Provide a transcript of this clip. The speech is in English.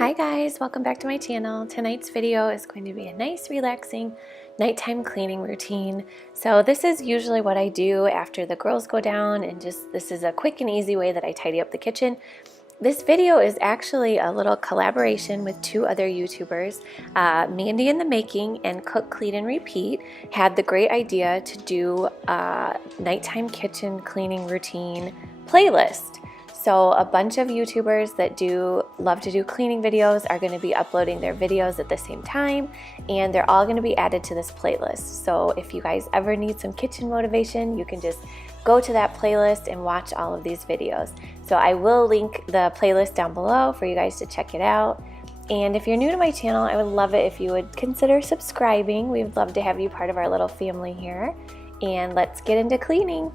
Hi guys, welcome back to my channel. Tonight's video is going to be a nice relaxing nighttime cleaning routine. So this is usually what I do after the girls go down, and this is a quick and easy way that I tidy up the kitchen. This video is actually a little collaboration with two other YouTubers. Mandy in the Making and Cook, Clean, and Repeat had the great idea to do a nighttime kitchen cleaning routine playlist. So a bunch of YouTubers that love to do cleaning videos are going to be uploading their videos at the same time, and they're all going to be added to this playlist. So if you guys ever need some kitchen motivation, you can just go to that playlist and watch all of these videos. So I will link the playlist down below for you guys to check it out. And if you're new to my channel, I would love it if you would consider subscribing. We would love to have you part of our little family here. And let's get into cleaning.